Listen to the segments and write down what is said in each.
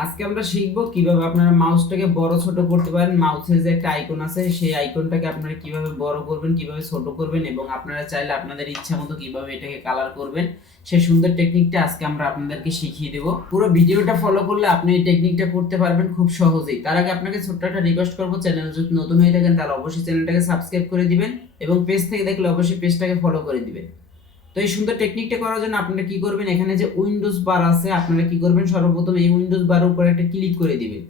আজকে আমরা শিখবো কিভাবে আপনারা মাউসটাকে বড় ছোট করতে পারেন। মাউসের যে একটা আইকন আছে সেই আইকনটাকে আপনারা কিভাবে বড় করবেন, কিভাবে ছোট করবেন এবং আপনারা চাইলে আপনাদের ইচ্ছা মতো কিভাবে এটাকে কালার করবেন সেই সুন্দর টেকনিকটা আজকে আমরা আপনাদেরকে শিখিয়ে দেব। পুরো ভিডিওটা ফলো করলে আপনি এই টেকনিকটা করতে পারবেন খুব সহজেই। তার আগে আপনাকে ছোট্ট একটা রিকোয়েস্ট করবো, চ্যানেল যদি নতুন হয়ে থাকেন তাহলে অবশ্যই চ্যানেলটাকে সাবস্ক্রাইব করে দিবেন এবং পেজ থেকে দেখলে অবশ্যই পেজটাকে ফলো করে দিবেন। তো এই সুন্দর টেকনিকটা করার জন্য আপনারা কি করবেন, এখানে যে উইন্ডোজ বার আছে আপনারা কি করবেন, সর্বপ্রথম এই উইন্ডোজ বারের উপর একটা ক্লিক করে দিবেন।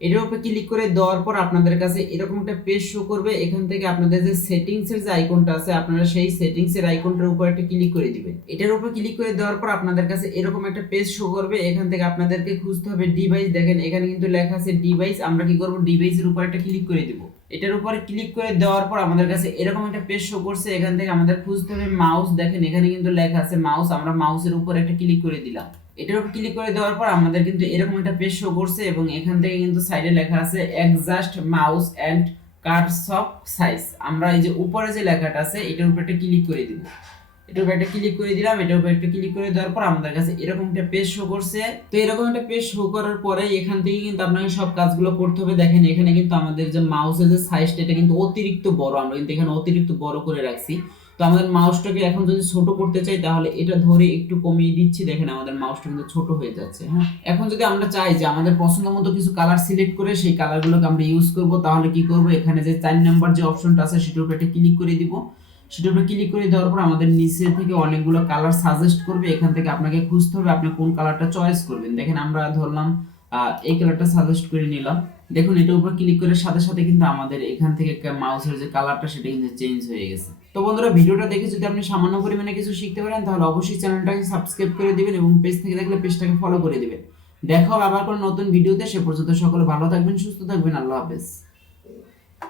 এটার উপর ক্লিক করে দেওয়ার পর আপনাদের কাছে এরকম একটা পেজ শো করবে। এখান থেকে আপনাদের যে সেটিংসের যে আইকনটা আছে আপনারা সেই সেটিংসের আইকনটার উপর একটা ক্লিক করে দিবেন। এটার উপর ক্লিক করে দেওয়ার পর আপনাদের কাছে এরকম একটা পেজ শো করবে। এখান থেকে আপনাদেরকে খুঁজতে হবে ডিভাইস। দেখেন এখানে কিন্তু লেখা আছে ডিভাইস। আমরা কি করব, ডিভাইসের উপর একটা ক্লিক করে দিব। এটার উপরে ক্লিক করে দেওয়ার পর আমাদের কাছে এরকম একটা পেজ শো করছে। এখান থেকে আমাদের খুঁজতে হবে মাউস। দেখেন এখানে কিন্তু লেখা আছে মাউস। আমরা মাউসের উপর একটা ক্লিক করে দিলাম। এটার উপর ক্লিক করে দেওয়ার পর আমাদের কিন্তু এরকম একটা পেজ শো করছে এবং এখান থেকে কিন্তু সাইডে লেখা আছে adjust mouse and cursor size. আমরা এই যে উপরে যে লেখাটা আছে এটার উপর একটা ক্লিক করে দিব। এটার উপর একটা ক্লিক করে দিলাম। এটার উপর একটা ক্লিক করে দেওয়ার পর আমাদের কাছে এরকম একটা পেজ শো করছে। তো এরকম একটা পেজ শো করার পরে এখান থেকে কিন্তু আপনাকে সব কাজগুলো করতে হবে। দেখেন এখানে কিন্তু আমাদের যে মাউসের যে সাইজটা এটা কিন্তু অতিরিক্ত বড়, আমরা কিন্তু এখানে অতিরিক্ত বড় করে রাখছি। তো আমাদের মাউসটাকে এখন যদি ছোট করতে চাই তাহলে এটা ধরে একটু কমিয়ে দিচ্ছি। দেখেন আমাদের মাউসটা কিন্তু ছোট হয়ে যাচ্ছে। হ্যাঁ, এখন যদি আমরা চাই যে আমাদের পছন্দ মতো কিছু কালার সিলেক্ট করে সেই কালারগুলোকে আমরা ইউজ করব, তাহলে কি করব, এখানে যে 4 নাম্বার যে অপশনটা আছে সেটার উপর একটা ক্লিক করে দিব। সেটার উপর ক্লিক করে দেওয়ার পর আমাদের নিচে থেকে অনেকগুলো কালার সাজেস্ট করবে। এখান থেকে আপনাকে খুঁজতে হবে আপনি কোন কালারটা চয়েস করবেন। দেখেন আমরা ধরলাম এই কালারটা সাজেস্ট করে নিলাম। দেখুন এটার উপর ক্লিক করার সাথে সাথে কিন্তু আমাদের এখান থেকে মাউসের যে কালারটা সেটা কিন্তু চেঞ্জ হয়ে গেছে। তো বন্ধুরা, ভিডিওটা দেখে যদি আপনি সামান্য পরিমাণে কিছু শিখতে পারেন তাহলে অবশ্যই চ্যানেলটাকে সাবস্ক্রাইব করে দিবেন এবং পেজ থেকে দেখলে পেজটাকে ফলো করে দিবেন। দেখা হবে আবার কোনো নতুন ভিডিওতে। সে পর্যন্ত সকলে ভালো থাকবেন, সুস্থ থাকবেন। আল্লাহ হাফেজ।